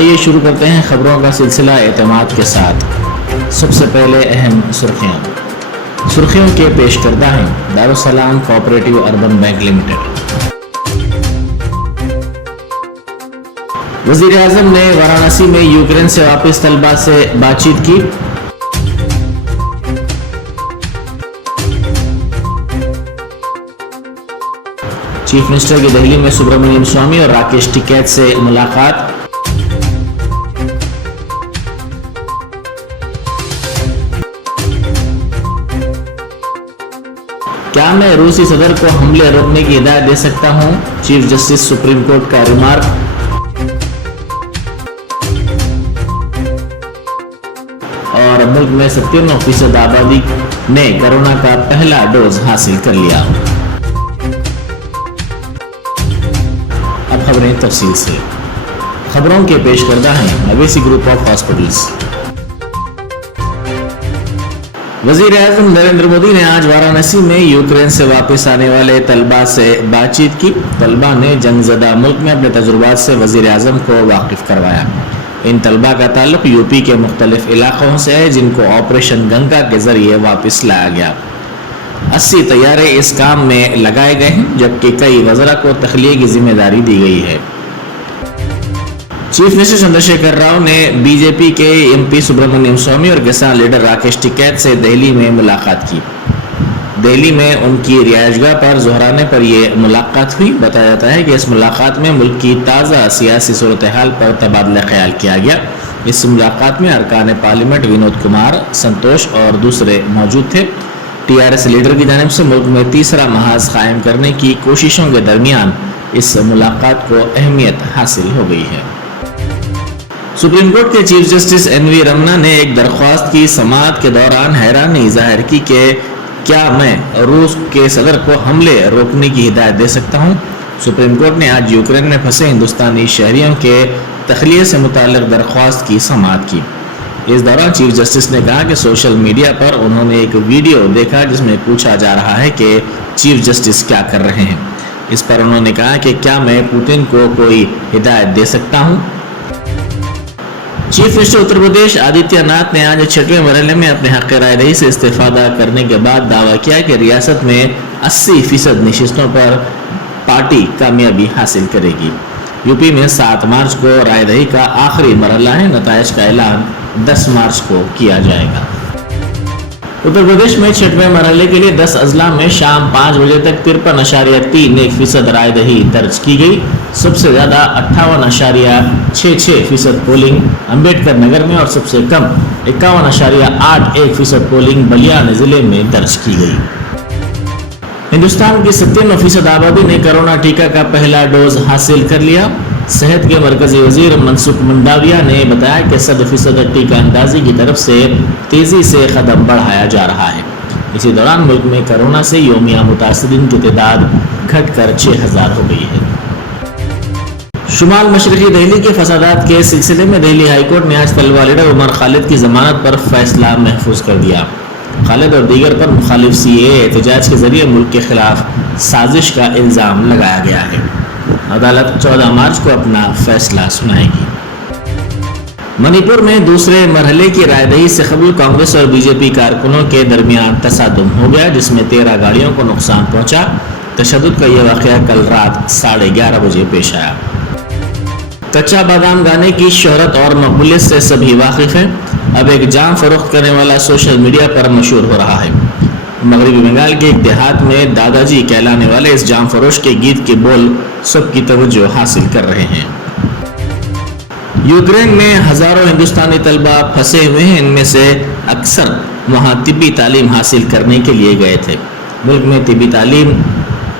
آئیے شروع کرتے ہیں خبروں کا سلسلہ اعتماد کے ساتھ۔ سب سے پہلے اہم سرخیوں کے پیش کردہ ہیں دارالسلام کوآپریٹیو اربن بینک لمیٹڈ۔ وزیر اعظم نے وارانسی میں یوکرین سے واپس طلباء سے بات چیت کی۔ چیف منسٹر کی دہلی میں سبرامنیم سوامی اور راکیش ٹکیت سے ملاقات۔ کیا میں روسی صدر کو حملے روکنے کی ہدایت دے سکتا ہوں؟ چیف جسٹس سپریم کورٹ کا ریمارک۔ اور ملک میں 97% آبادی نے کورونا کا پہلا ڈوز حاصل کر لیا۔ اب خبریں تفصیل سے۔ خبروں کے پیش کردہ ہیں مویشی گروپ آف ہاسپٹلز۔ وزیر اعظم نریندر مودی نے آج وارانسی میں یوکرین سے واپس آنے والے طلباء سے بات چیت کی۔ طلباء نے جنگ زدہ ملک میں اپنے تجربات سے وزیر اعظم کو واقف کروایا۔ ان طلباء کا تعلق یوپی کے مختلف علاقوں سے ہے جن کو آپریشن گنگا کے ذریعے واپس لایا گیا۔ 80 طیارے اس کام میں لگائے گئے ہیں جبکہ کئی وزراء کو تخلیے کی ذمہ داری دی گئی ہے۔ چیف منسٹر چندر شیکھر راؤ نے بی جے پی کے ایم پی سبرامنیم سوامی اور کسان لیڈر راکیش ٹکیت سے دہلی میں ملاقات کی۔ دہلی میں ان کی رہائش گاہ پر زہرانے پر یہ ملاقات ہوئی۔ بتایا جاتا ہے کہ اس ملاقات میں ملک کی تازہ سیاسی صورتحال پر تبادلہ خیال کیا گیا۔ اس ملاقات میں ارکان پارلیمنٹ ونود کمار، سنتوش اور دوسرے موجود تھے۔ ٹی آر ایس لیڈر کی جانب سے ملک میں تیسرا محاذ قائم کرنے کی کوششوں کے درمیان اس ملاقات کو اہمیت حاصل ہو گئی ہے۔ سپریم کورٹ کے چیف جسٹس این وی رمنا نے ایک درخواست کی سماعت کے دوران حیرانی ظاہر کی کہ کیا میں روس کے صدر کو حملے روکنے کی ہدایت دے سکتا ہوں؟ سپریم کورٹ نے آج یوکرین میں پھنسے ہندوستانی شہریوں کے تخلیے سے متعلق درخواست کی سماعت کی۔ اس دوران چیف جسٹس نے کہا کہ سوشل میڈیا پر انہوں نے ایک ویڈیو دیکھا جس میں پوچھا جا رہا ہے کہ چیف جسٹس کیا کر رہے ہیں۔ اس پر انہوں نے کہا کہ کیا میں پوتن کو کوئی ہدایت دے سکتا ہوں؟ چیف منسٹر اتر پردیش آدتیہ ناتھ نے آج 6ویں مرحلے میں اپنے حق رائے دہی سے استفادہ کرنے کے بعد دعویٰ کیا کہ ریاست میں 80% نشستوں پر پارٹی کامیابی حاصل کرے گی۔ یوپی میں 7 مارچ کو رائے دہی کا آخری مرحلہ ہے۔ نتائج کا اعلان 10 مارچ کو کیا جائے گا۔ اتر پردیش میں 6ویں مرحلے کے لیے 10 اضلاع میں شام 5 بجے تک 53.31% رائے دہی درج کی گئی۔ سب سے زیادہ 58.66% پولنگ امبیڈکر نگر میں اور سب سے کم 51.81% پولنگ بلیان ضلع میں درج کی گئی۔ ہندوستان کی 97% آبادی نے کورونا ٹیکہ کا پہلا ڈوز حاصل کر لیا۔ صحت کے مرکزی وزیر منسکھ منڈاویہ نے بتایا کہ 100% ٹیکہ اندازی کی طرف سے تیزی سے قدم بڑھایا جا رہا ہے۔ اسی دوران ملک میں کورونا سے یومیہ متاثرین کی تعداد گھٹ کر 6000 ہو گئی ہے۔ شمال مشرقی دہلی کے فسادات کے سلسلے میں دہلی ہائی کورٹ نے آج طلبہ لیڈر عمر خالد کی ضمانت پر فیصلہ محفوظ کر دیا۔ خالد اور دیگر پر مخالف سی اے اے احتجاج کے ذریعے ملک کے خلاف سازش کا الزام لگایا گیا ہے۔ عدالت 14 مارچ کو اپنا فیصلہ سنائے گی۔ منی پور میں دوسرے مرحلے کی رائے دہی سے قبل کانگریس اور بی جے پی کارکنوں کے درمیان تصادم ہو گیا جس میں 13 گاڑیوں کو نقصان پہنچا۔ تشدد کا یہ واقعہ کل رات 11:30 بجے پیش آیا۔ کچا بادام گانے کی شہرت اور مقبولیت سے سبھی واقف ہیں۔ اب ایک جام فروخت کرنے والا سوشل میڈیا پر مشہور ہو رہا ہے۔ مغربی بنگال کے ایک دیہات میں دادا جی کہلانے والے اس جام فروش کے گیت کے بول سب کی توجہ حاصل کر رہے ہیں۔ یوکرین میں ہزاروں ہندوستانی طلبہ پھنسے ہوئے ہیں۔ ان میں سے اکثر وہاں طبی تعلیم حاصل کرنے کے لیے گئے تھے۔ ملک میں طبی تعلیم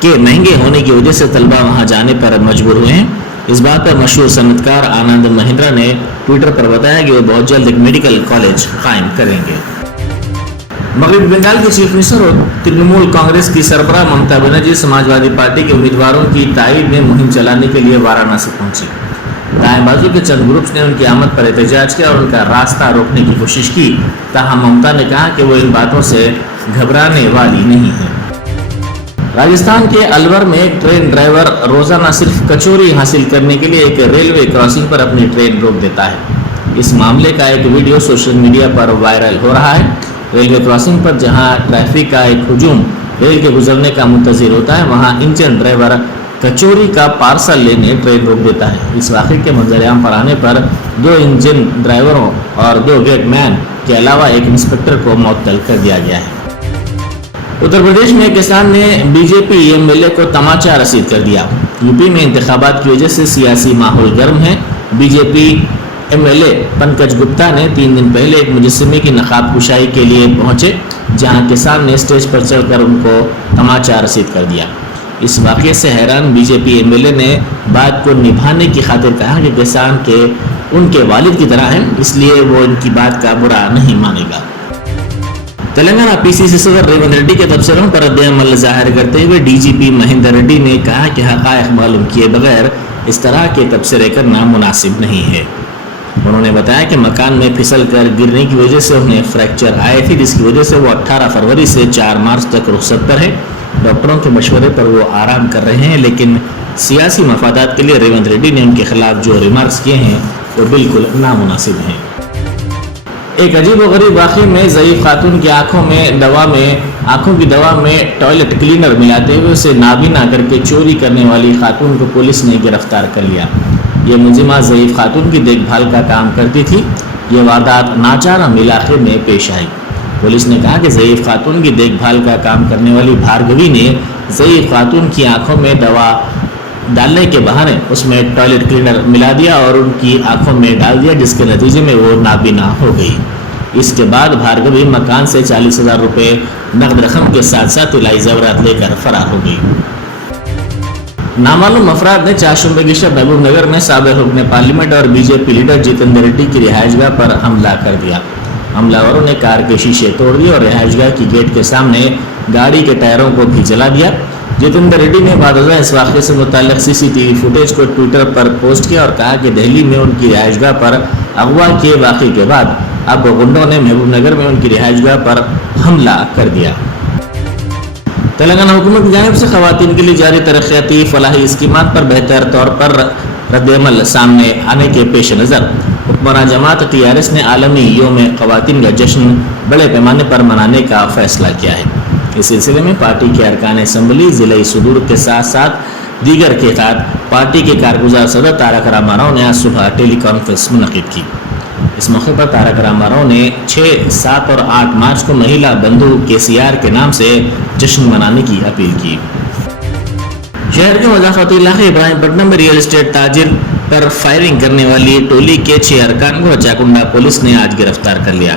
کے مہنگے ہونے کی وجہ سے طلبہ وہاں جانے پر مجبور ہوئے ہیں۔ اس بات پر مشہور صنعت کار آنند مہندرا نے ٹویٹر پر بتایا کہ وہ بہت جلد ایک میڈیکل کالج قائم کریں گے۔ مغربی بنگال کے چیف منسٹر اور ترنمول کانگریس کی سربراہ ممتا بنرجی سماج وادی پارٹی کے امیدواروں کی تائید میں مہم چلانے کے لیے وارانسی پہنچی۔ دائیں بازو کے چند گروپس نے ان کی آمد پر احتجاج کیا اور ان کا راستہ روکنے کی کوشش کی، تاہم ممتا نے کہا کہ وہ ان باتوں سے گھبرانے والی نہیں ہے۔ راجستھان کے الور میں ایک ٹرین ڈرائیور روزانہ صرف کچوری حاصل کرنے کے لیے ایک ریلوے کراسنگ پر اپنی ٹرین روک دیتا ہے۔ اس معاملے کا ایک ویڈیو سوشل میڈیا پر وائرل ہو رہا ہے۔ ریلوے کراسنگ پر جہاں ٹریفک کا ایک ہجوم ریل کے گزرنے کا منتظر ہوتا ہے، وہاں انجن ڈرائیور کچوری کا پارسل لینے ٹرین روک دیتا ہے۔ اس واقعے کے منظر عام پر آنے پر 2 انجن ڈرائیوروں اور 2 گیٹ مین کے علاوہ ایک انسپکٹر کو معطل کر دیا گیا ہے۔ اتر پردیش میں کسان نے B J P M L A کو تماچا رسید کر دیا۔ یو پی میں انتخابات کی وجہ سے سیاسی ماحول گرم ہے۔ B J P M L A Pankaj Gupta نے 3 دن پہلے ایک مجسمے کی نقاب کشائی کے لیے پہنچے، جہاں کسان نے اسٹیج پر چڑھ کر ان کو تماچا رسید کر دیا۔ اس واقعے سے حیران B J P M L A نے بات کو نبھانے کی خاطر کہا کہ کسان ان کے والد کی طرح ہیں، اس لیے وہ ان کی بات کا برا نہیں مانے گا۔ تلنگانہ پی سی سی صدر ریونت ریڈی کے تبصروں پر رد عمل ظاہر کرتے ہوئے ڈی جی پی مہندر ریڈی نے کہا کہ حقائق معلوم کیے بغیر اس طرح کے تبصرے کرنا مناسب نہیں ہے۔ انہوں نے بتایا کہ مکان میں پھسل کر گرنے کی وجہ سے انہیں فریکچر آئے تھے، جس کی وجہ سے وہ 18 فروری سے 4 مارچ تک رخصت پر ہے۔ ڈاکٹروں کے مشورے پر وہ آرام کر رہے ہیں، لیکن سیاسی مفادات کے لیے ریونت ریڈی نے ان کے خلاف جو ریمارکس کیے ہیں وہ بالکل نامناسب ہیں۔ ایک عجیب و غریب واقعے میں ضعیف خاتون کی آنکھوں کی دوا میں ٹوائلٹ کلینر ملاتے ہوئے اسے نابینا کر کے چوری کرنے والی خاتون کو پولیس نے گرفتار کر لیا۔ یہ ملزمہ ضعیف خاتون کی دیکھ بھال کا کام کرتی تھی۔ یہ واردات ناچارم علاقے میں پیش آئی۔ پولیس نے کہا کہ ضعیف خاتون کی دیکھ بھال کا کام کرنے والی بھارگوی نے ضعیف خاتون کی آنکھوں میں دوا ڈالنے کے بہانے اس میں ٹوائلٹ کلینر ملا دیا اور ان کی آنکھوں میں ڈال دیا، جس کے نتیجے میں وہ نابینا ہو گئی۔ اس کے بعد بھارگوی مکان سے 40,000 روپے نقد رقم کے ساتھ ساتھ طلائی زیورات لے کر فرار ہو گئی۔ نامعلوم افراد نے چاشمبے کی شب محبوب نگر میں سابق رکن پارلیمنٹ اور be J P leader Jitendra ready کی رہائش گاہ پر حملہ کر دیا۔ حملہ آوروں نے کار کے شیشے توڑ دیے اور رہائش گاہ کی گیٹ کے سامنے گاڑی کے ٹائروں کو بھی جلا دیا۔ جتیندر ریڈی نے بعد ازاں اس واقعے سے متعلق سی سی ٹی وی فوٹیج کو ٹویٹر پر پوسٹ کیا اور کہا کہ دہلی میں ان کی رہائش گاہ پر اغوا کے واقعے کے بعد اب گنڈوں نے محبوب نگر میں ان کی رہائش گاہ پر حملہ کر دیا۔ تلنگانہ حکومت کی جانب سے خواتین کے لیے جاری ترقیاتی فلاحی اسکیمات پر بہتر طور پر رد عمل سامنے آنے کے پیش نظر حکمراں جماعت ٹی آر ایس نے عالمی یوم خواتین کا جشن بڑے پیمانے پر منانے کا فیصلہ کیا ہے۔ اس سلسلے میں پارٹی کے ارکان اسمبلی، ضلعی صدور کے ساتھ ساتھ دیگر کے ساتھ پارٹی کے کارگزار صدر تارک راما راؤ نے آج صبح ٹیلی کانفرنس منعقد کی۔ اس موقع پر تارک راما راؤ نے 6، 7 اور 8 مارچ کو مہیلا بندھو KCR کے نام سے جشن منانے کی اپیل کی۔ شہر کے مضافاتی علاقے ابراہیم پٹنم میں ریئل اسٹیٹ تاجر پر فائرنگ کرنے والی ٹولی کے 6 ارکان کو رچاکنڈا پولیس نے آج گرفتار کر لیا۔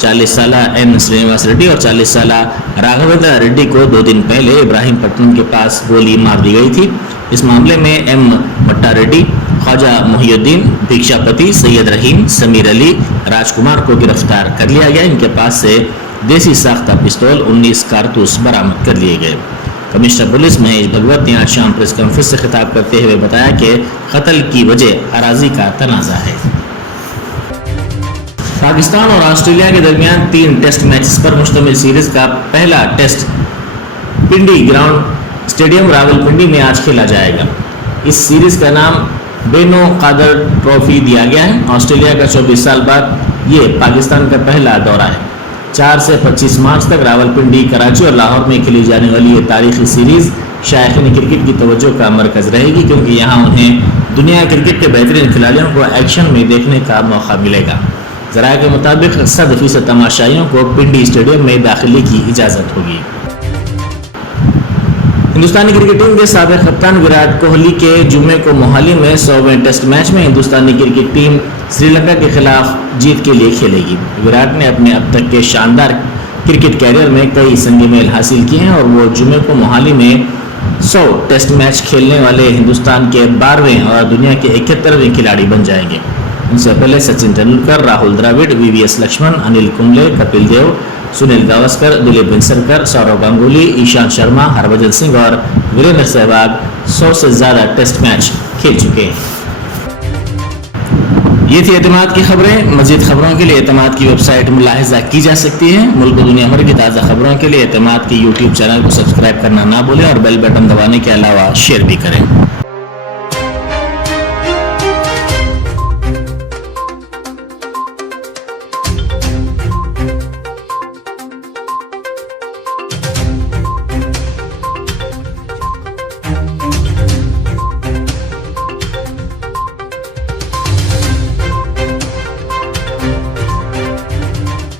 40 سالہ این سرینواس ریڈی اور 40 سالہ راگھویندر ریڈی کو 2 دن پہلے ابراہیم پٹنم کے پاس گولی مار دی گئی تھی۔ اس معاملے میں ایم مٹا ریڈی، خواجہ محی الدین، بھکشا پتی، سید رحیم، سمیر علی، راج کمار کو گرفتار کر لیا گیا۔ ان کے پاس سے دیسی ساختہ پستول 19 کارتوس برآمد کر لیے گئے۔ کمشنر پولیس مہیش بھگوت نے آج شام پریس کانفرنس سے خطاب کرتے ہوئے بتایا کہ قتل کی وجہ اراضی کا تنازع ہے۔ پاکستان اور آسٹریلیا کے درمیان 3 ٹیسٹ میچز پر مشتمل سیریز کا پہلا test Pindi ground stadium Rawalpindi میں آج کھیلا جائے گا۔ اس سیریز کا نام بینو قادر ٹرافی دیا گیا ہے۔ آسٹریلیا کا 24 سال بعد یہ پاکستان کا پہلا دورہ ہے۔ 4 سے 25 مارچ تک راولپنڈی، کراچی اور لاہور میں کھیلی جانے والی یہ تاریخی سیریز شائقین کرکٹ کی توجہ کا مرکز رہے گی، کیونکہ یہاں انہیں دنیا کرکٹ کے بہترین کھلاڑیوں کو ایکشن میں دیکھنے کا موقع ملے گا۔ ذرائع کے مطابق 100% تماشائیوں کو پنڈی اسٹیڈیم میں داخلے کی اجازت ہوگی۔ ہندوستانی کرکٹ ٹیم کے سابق کپتان وراٹ کوہلی کے جمعے کو موہالی میں 100ویں ٹیسٹ میچ میں ہندوستانی کرکٹ ٹیم سری لنکا کے خلاف جیت کے لیے کھیلے گی۔ وراٹ نے اپنے اب تک کے شاندار کرکٹ کیریئر میں کئی سنگ میل حاصل کیے ہیں اور وہ جمعے کو موہالی میں 100 ٹیسٹ میچ کھیلنے والے ہندوستان کے 12ویں اور دنیا کے 71ویں کھلاڑی بن جائیں گے۔ ان سے پہلے سچن تندولکر، راہل دراوڈ، VVS لکشمن، انل کمبلے، کپل دیو، سنیل گواسکر، دلیپ وینسرکر، سورو گنگولی، ایشانت شرما، ہربھجن سنگھ اور وریندر سہواگ 100 سے زیادہ ٹیسٹ میچ کھیل چکے ہیں۔ یہ تھی اعتماد کی خبریں. مزید خبروں کے لیے اعتماد کی ویب سائٹ ملاحظہ کی جا سکتی ہے. ملک و دنیا بھر کی تازہ خبروں کے لیے اعتماد کے یوٹیوب چینل کو سبسکرائب کرنا نہ بھولیں اور بیل بٹن دبانے کے علاوہ شیئر بھی کریں.